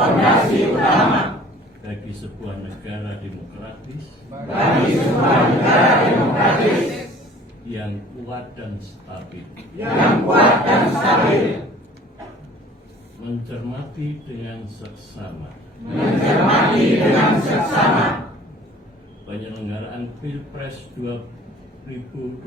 fondasi utama bagi sebuah negara demokratis yang kuat dan stabil. Mencermati dengan seksama penyelenggaraan Pilpres 2024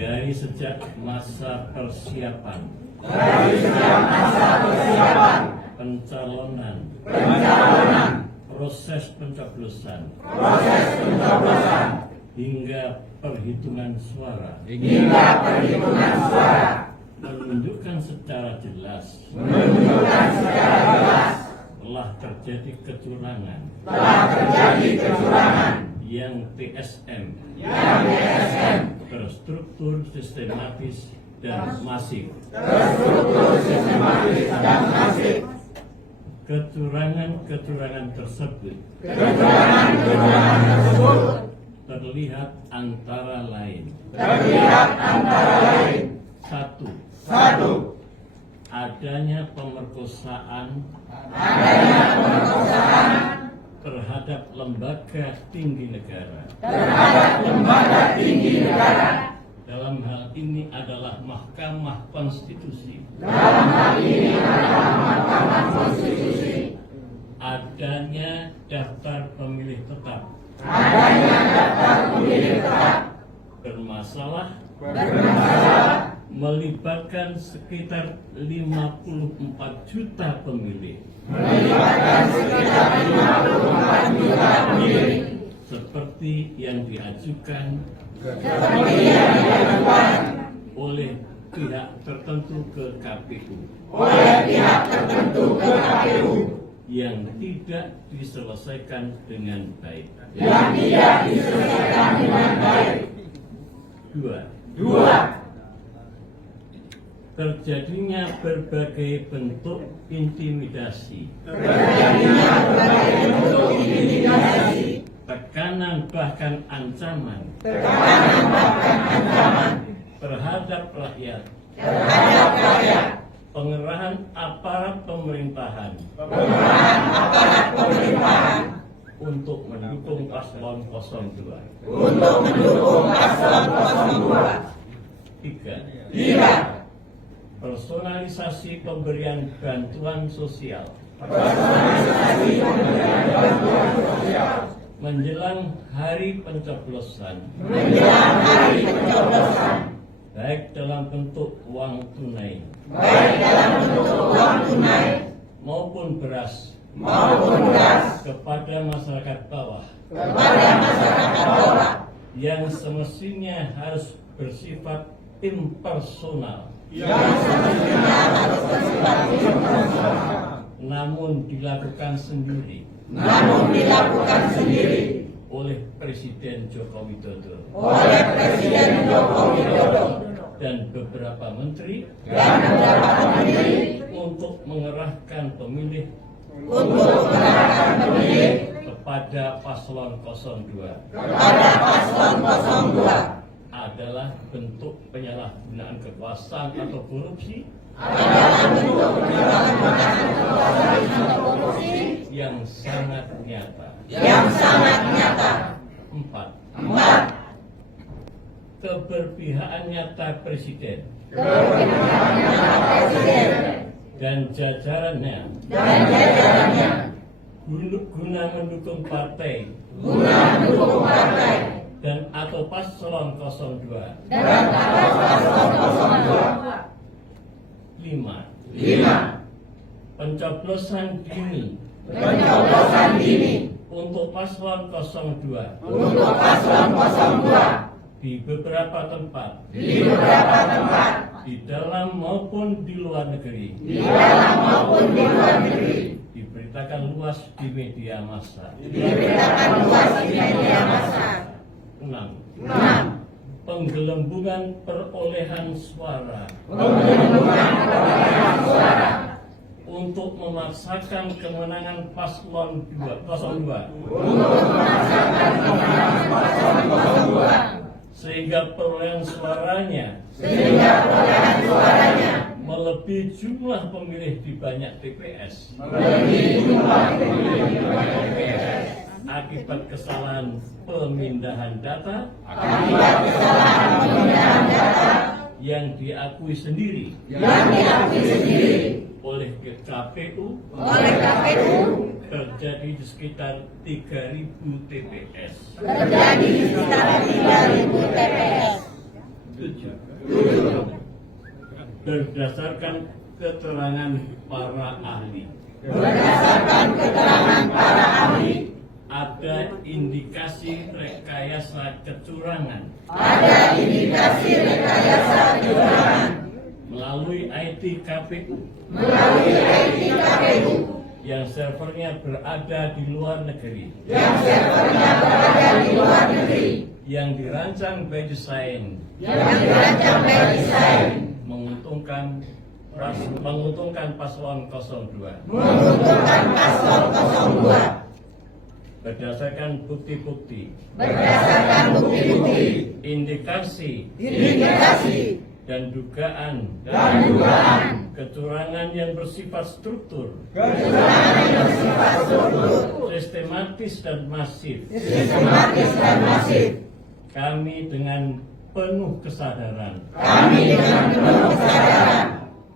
dari sejak masa persiapan pencalonan, proses pencoblosan hingga perhitungan suara menunjukkan secara jelas telah terjadi kecurangan yang TSM terstruktur, sistematis dan masif. Kecurangan tersebut terlihat antara lain. Satu, adanya pemerkosaan terhadap lembaga tinggi negara. Dalam hal ini adalah Mahkamah Konstitusi. Adanya daftar pemilih tetap. Bermasalah melibatkan sekitar 54 juta pemilih. Seperti yang diajukan oleh pihak tertentu ke KPU yang tidak diselesaikan dengan baik. Dua, terjadinya berbagai bentuk intimidasi, tekanan bahkan ancaman terhadap rakyat, pengerahan aparat pemerintahan untuk mendukung paslon 02. Tiga, personalisasi pemberian bantuan sosial menjelang hari pencoblosan, baik dalam bentuk uang tunai maupun beras kepada masyarakat bawah yang semestinya harus bersifat impersonal, namun dilakukan sendiri oleh Presiden Joko Widodo dan beberapa menteri untuk mengerahkan pemilih kepada paslon 02 adalah bentuk penyalahgunaan kekuasaan atau korupsi yang sangat nyata. Empat, keberpihakan nyata Presiden dan jajarannya guna mendukung partai dan atau paslon 02. 5. Pencoblosan dini untuk paslon 02 di beberapa tempat di dalam maupun di luar negeri diberitakan luas di media massa. 6. Penggelembungan perolehan suara untuk memaksakan kemenangan paslon 02 sehingga perolehan suaranya melebihi jumlah pemilih di banyak TPS akibat kesalahan pemindahan data yang diakui sendiri oleh KPU terjadi di sekitar 3.000 TPS. Berdasarkan keterangan para ahli. Ada indikasi rekayasa kecurangan. Melalui IT KPU. Yang servernya berada di luar negeri. Yang dirancang by design. Menguntungkan paslon 02. Berdasarkan bukti-bukti, indikasi, dan dugaan, kecurangan yang bersifat struktur, sistematis dan masif. Kami dengan penuh kesadaran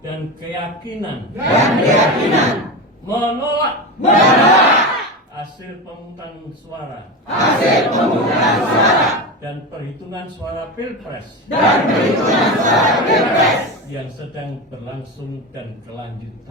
dan keyakinan menolak hasil pemungutan suara dan perhitungan suara pilpres yang sedang berlangsung dan kelanjutan.